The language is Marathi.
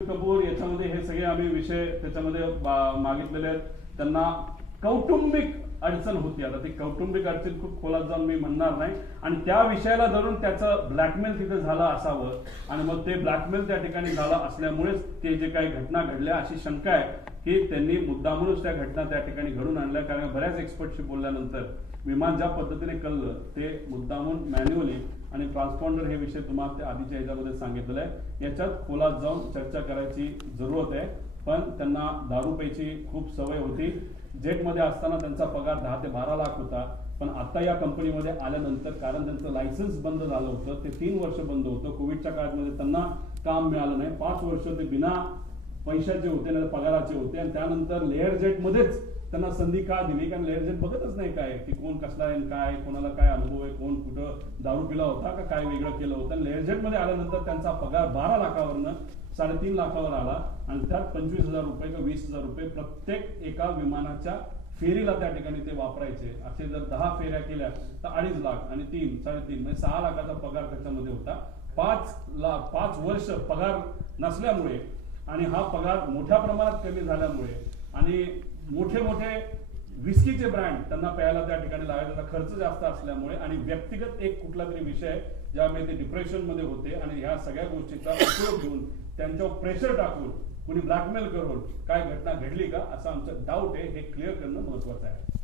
कपूर याच्यामध्ये हे सगळे आम्ही विषय त्याच्यामध्ये मागितलेले आहेत. त्यांना कौटुंबिक अडचण होती. आता ती कौटुंबिक अडचण खूप खोलात जाऊन मी म्हणणार नाही, आणि त्या विषयाला धरून त्याचं ब्लॅकमेल तिथे झालं असावं, आणि मग ते ब्लॅकमेल त्या ठिकाणी झालं असल्यामुळेच ते जे काही घटना घडल्या अशी शंका आहे की त्यांनी मुद्दामूनच त्या घटना त्या ठिकाणी घडून आणल्या. कारण बऱ्याच एक्सपर्टशी बोलल्यानंतर विमान ज्या पद्धतीने कळलं ते मुद्दामून मॅन्युअली, आणि ट्रान्सपॉन्डर हे विषय तुम्हाला त्या आधीच्या ह्याच्यामध्ये सांगितलेलं आहे. याच्यात खोलात जाऊन चर्चा करायची जरूरत आहे. पण त्यांना दारू प्यायची खूप सवय होती. जेटमध्ये असताना त्यांचा पगार 10 ते 12 लाख होता. पण आता या कंपनीमध्ये आल्यानंतर, कारण त्यांचं लायसन्स बंद झालं होतं, ते 3 वर्ष बंद होतं. कोविडच्या काळामध्ये त्यांना काम मिळालं नाही. 5 वर्ष ते बिना पैशाचे होते, नाही पगाराचे होते. आणि त्यानंतर लेअर जेटमध्येच त्यांना संधी का दिली? कारण लेअर जेट बघतच नाही काय की कोण कसला आहे, काय कोणाला काय अनुभव आहे, कोण कुठं दारू पिला होता का काय वेगळं केलं होतं. लेअर जेटमध्ये आल्यानंतर त्यांचा पगार 12 लाखावरनं 3.5 लाखावर आला, आणि त्यात 25,000 रुपये का 20,000 रुपये प्रत्येक एका विमानाच्या फेरीला त्या ठिकाणी ते वापरायचे. असे जर 10 फेऱ्या केल्या तर 2.5 लाख, आणि 3, 3.5 म्हणजे 6 लाखाचा पगार त्याच्यामध्ये होता. 5 वर्ष पगार नसल्यामुळे, आणि हा पगार मोठ्या प्रमाणात कमी झाल्यामुळे, आणि मोठे विस्कीचे ब्रँड त्यांना प्यायला त्या ठिकाणी लागायचा, त्याचा खर्च जास्त असल्यामुळे, आणि व्यक्तिगत एक कुठला तरी विषय ज्यामुळे ते डिप्रेशन मध्ये होते, आणि ह्या सगळ्या गोष्टीचा उपयोग घेऊन त्यांच्यावर प्रेशर टाकून कुणी ब्लॅकमेल करून काय घटना घडली का असा आमचा डाऊट आहे. हे क्लिअर करणं महत्वाचं आहे.